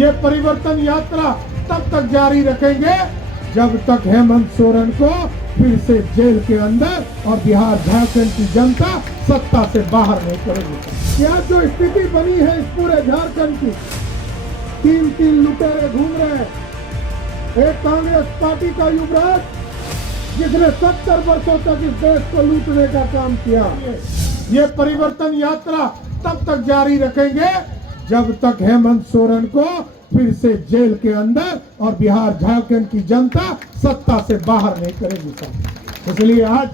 ये परिवर्तन यात्रा तब तक जारी रखेंगे जब तक हेमंत सोरेन को फिर से जेल के अंदर और बिहार झारखंड की जनता सत्ता से बाहर नहीं करेगी। क्या जो स्थिति बनी है इस पूरे झारखंड की, तीन लुटेरे घूम रहे हैं। एक कांग्रेस पार्टी का युवराज जिसने 70 वर्षों तक इस देश को लूटने का काम किया। ये परिवर्तन यात्रा तब तक जारी रखेंगे जब तक हेमंत सोरेन को फिर से जेल के अंदर और बिहार झारखंड की जनता सत्ता से बाहर नहीं करेगी। इसलिए आज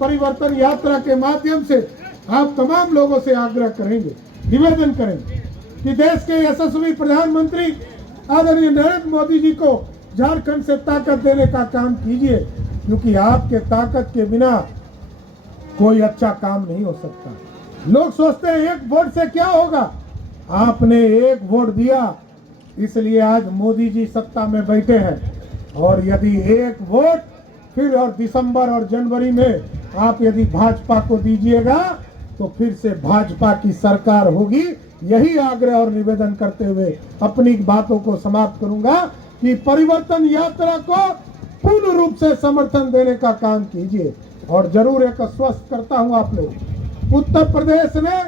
परिवर्तन यात्रा के माध्यम से आप तमाम लोगों से आग्रह करेंगे, निवेदन करेंगे कि देश के यशस्वी प्रधानमंत्री आदरणीय नरेंद्र मोदी जी को झारखंड से ताकत देने का काम कीजिए, क्योंकि आपके ताकत के बिना कोई अच्छा काम नहीं हो सकता। लोग सोचते हैं एक वोट से क्या होगा, आपने एक वोट दिया इसलिए आज मोदी जी सत्ता में बैठे हैं। और यदि एक वोट फिर और दिसंबर और जनवरी में आप यदि भाजपा को दीजिएगा तो फिर से भाजपा की सरकार होगी। यही आग्रह और निवेदन करते हुए अपनी बातों को समाप्त करूंगा कि परिवर्तन यात्रा को पूर्ण रूप से समर्थन देने का काम कीजिए। और जरूर एक आश्वस्त करता हूं आप लोग, उत्तर प्रदेश ने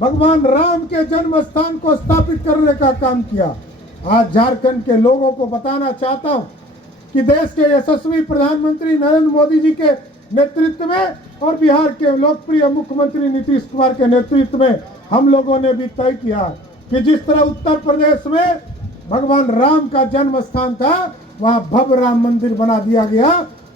भगवान राम के जन्म स्थान को स्थापित करने का काम किया। आज झारखंड के लोगों को बताना चाहता हूं कि देश के यशस्वी प्रधानमंत्री नरेंद्र मोदी जी के नेतृत्व में और बिहार के लोकप्रिय मुख्यमंत्री नीतीश कुमार के नेतृत्व में हम लोगों ने भी तय किया कि जिस तरह उत्तर प्रदेश में भगवान राम का जन्म स्थान था वहां भव्य राम मंदिर बना दिया गया।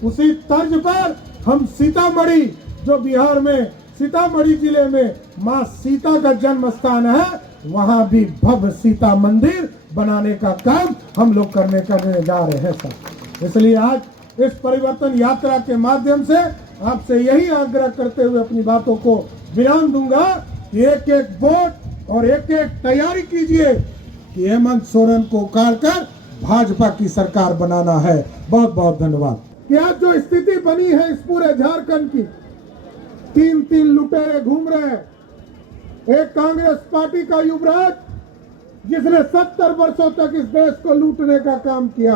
उसी तर्ज पर हम सीतामढ़ी, जो बिहार में सीतामढ़ी जिले में मां सीता का जन्म स्थान है, वहां भी भव्य सीता मंदिर बनाने का काम हम लोग करने जा रहे हैं सर। इसलिए आज इस परिवर्तन यात्रा के माध्यम से आपसे यही आग्रह करते हुए अपनी बातों को विराम दूंगा कि एक एक वोट और एक एक तैयारी कीजिए कि हेमंत सोरेन को उखाड़ कर भाजपा की सरकार बनाना है। बहुत बहुत धन्यवाद। क्या जो स्थिति बनी है इस पूरे झारखंड की, तीन लुटेरे घूम रहे हैं। एक कांग्रेस पार्टी का युवराज जिसने 70 वर्षों तक इस देश को लूटने का काम किया।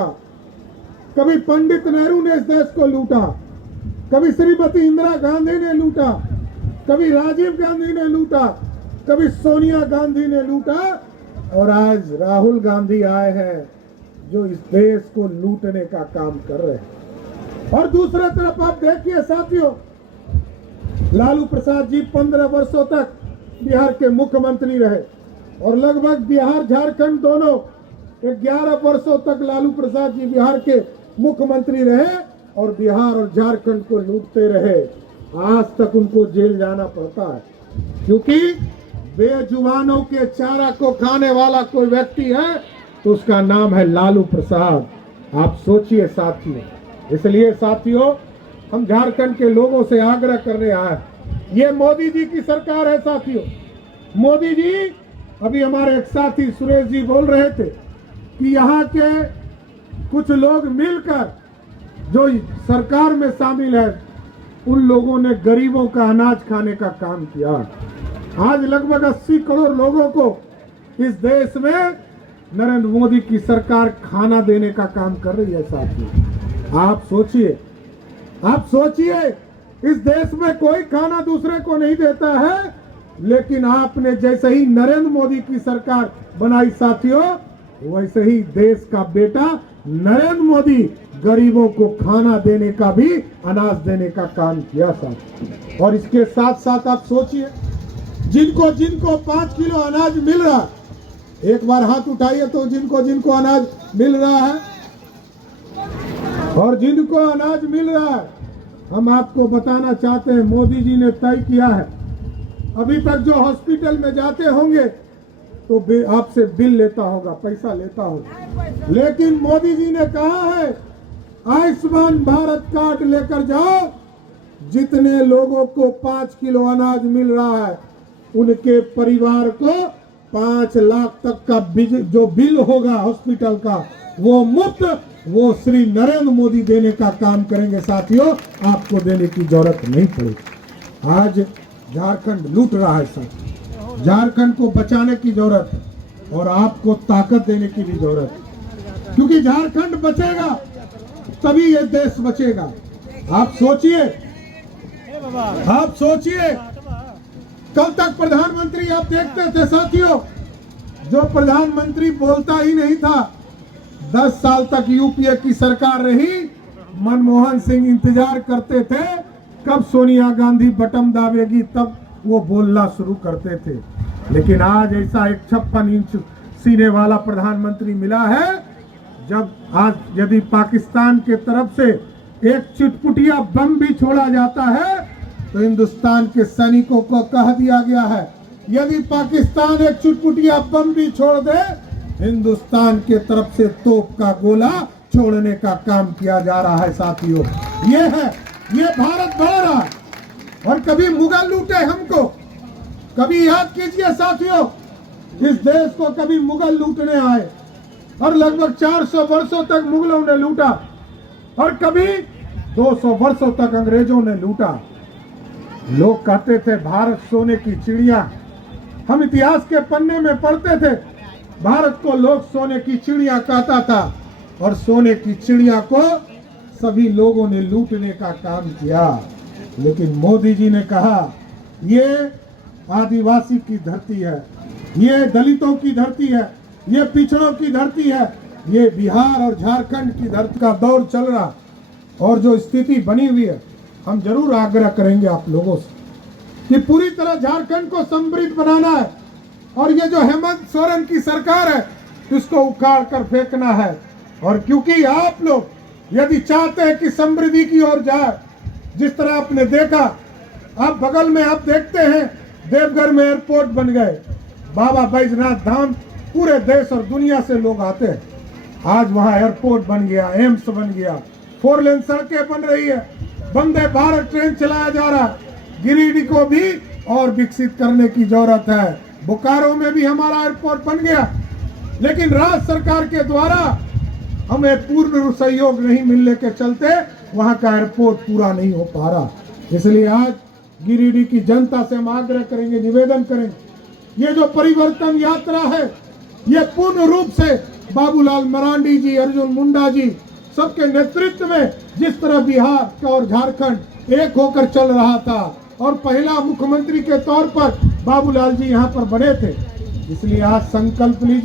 कभी पंडित नेहरू ने इस देश को लूटा, कभी श्रीमती इंदिरा गांधी ने लूटा, कभी राजीव गांधी ने लूटा, कभी सोनिया गांधी ने लूटा, और आज राहुल गांधी आए हैं जो इस देश को लूटने का काम कर रहे हैं। और दूसरी तरफ आप देखिए साथियों, लालू प्रसाद जी 15 वर्षों तक बिहार के मुख्यमंत्री रहे और लगभग बिहार झारखंड दोनों 11 वर्षों तक लालू प्रसाद जी बिहार के मुख्यमंत्री रहे और बिहार और झारखंड को लूटते रहे। आज तक उनको जेल जाना पड़ता है क्योंकि बेजुबानों के चारा को खाने वाला कोई व्यक्ति है तो उसका नाम है लालू प्रसाद। आप सोचिए साथियों। इसलिए साथियों, हम झारखंड के लोगों से आग्रह करने आए, ये मोदी जी की सरकार है साथियों। मोदी जी, अभी हमारे एक साथी सुरेश जी बोल रहे थे कि यहाँ के कुछ लोग मिलकर जो सरकार में शामिल है उन लोगों ने गरीबों का अनाज खाने का काम किया। आज लगभग 80 करोड़ लोगों को इस देश में नरेंद्र मोदी की सरकार खाना देने का काम कर रही है साथियों। आप सोचिए इस देश में कोई खाना दूसरे को नहीं देता है, लेकिन आपने जैसे ही नरेंद्र मोदी की सरकार बनाई साथियों, वैसे ही देश का बेटा नरेंद्र मोदी गरीबों को खाना देने का भी, अनाज देने का काम किया साथियों। और इसके साथ साथ आप सोचिए, जिनको 5 किलो अनाज मिल रहा, एक बार हाथ उठाइए तो जिनको अनाज मिल रहा है और जिनको अनाज मिल रहा है, हम आपको बताना चाहते हैं मोदी जी ने तय किया है। अभी तक जो हॉस्पिटल में जाते होंगे तो आपसे बिल लेता होगा, पैसा लेता होगा, लेकिन मोदी जी ने कहा है आयुष्मान भारत कार्ड लेकर जाओ। जितने लोगों को 5 किलो अनाज मिल रहा है उनके परिवार को 5 लाख तक का जो बिल होगा हॉस्पिटल का वो मुफ्त, वो श्री नरेंद्र मोदी देने का काम करेंगे साथियों। आपको देने की जरूरत नहीं पड़ेगी। आज झारखंड लूट रहा है साथियों, झारखंड को बचाने की जरूरत है। और आपको ताकत देने की भी जरूरत है, क्योंकि झारखंड बचेगा तभी ये देश बचेगा। आप सोचिए, कल तक प्रधानमंत्री आप देखते थे साथियों, जो प्रधानमंत्री बोलता ही नहीं था। 10 साल तक यूपीए की सरकार रही, मनमोहन सिंह इंतजार करते थे कब सोनिया गांधी बटन दाबेगी, तब वो बोलना शुरू करते थे। लेकिन आज ऐसा एक 56 इंच सीने वाला प्रधानमंत्री मिला है, जब आज यदि पाकिस्तान के तरफ से एक चुटपुटिया बम भी छोड़ा जाता है तो हिंदुस्तान के सैनिकों को कह दिया गया है, यदि पाकिस्तान एक चुटपुटिया बम भी छोड़ दे, हिंदुस्तान के तरफ से तोप का गोला छोड़ने का काम किया जा रहा है। साथियों, ये भारत बढ़ रहा है। और कभी मुगल लूटे हमको, कभी याद कीजिए साथियों, इस देश को कभी मुगल लूटने आए और लगभग 400 वर्षों तक मुगलों ने लूटा, और कभी 200 वर्षों तक अंग्रेजों ने लूटा। लोग कहते थे भारत सोने की चिड़िया, हम इतिहास के पन्ने में पढ़ते थे, भारत को लोग सोने की चिड़िया कहता था, और सोने की चिड़िया को सभी लोगों ने लूटने का काम किया। लेकिन मोदी जी ने कहा ये आदिवासी की धरती है, ये दलितों की धरती है, ये पिछड़ों की धरती है, ये बिहार और झारखंड की धरती का दौर चल रहा, और जो स्थिति बनी हुई है, हम जरूर आग्रह करेंगे आप लोगों से कि पूरी तरह झारखंड को समृद्ध बनाना है, और ये जो हेमंत सोरेन की सरकार है इसको उखाड़ कर फेंकना है। और क्योंकि आप लोग यदि चाहते हैं कि समृद्धि की ओर जाए, जिस तरह आपने देखा, आप बगल में आप देखते हैं देवघर में एयरपोर्ट बन गए, बाबा बैजनाथ धाम पूरे देश और दुनिया से लोग आते हैं, आज वहां एयरपोर्ट बन गया, एम्स बन गया, 4 लेन सड़कें बन रही है, वंदे भारत ट्रेन चलाया जा रहा है। गिरिडीह को भी और विकसित करने की जरूरत है। बोकारो में भी हमारा एयरपोर्ट बन गया, लेकिन राज्य सरकार के द्वारा हमें पूर्ण सहयोग नहीं मिलने के चलते वहां का एयरपोर्ट पूरा नहीं हो पा रहा। इसलिए आज गिरिडीह की जनता से हम आग्रह करेंगे, निवेदन करेंगे, ये जो परिवर्तन यात्रा है ये पूर्ण रूप से बाबूलाल मरांडी जी, अर्जुन मुंडा जी सबके नेतृत्व में जिस तरह बिहार और झारखंड एक होकर चल रहा था, और पहला मुख्यमंत्री के तौर पर बाबूलाल जी यहाँ पर बने थे, इसलिए आज संकल्प लीजिए।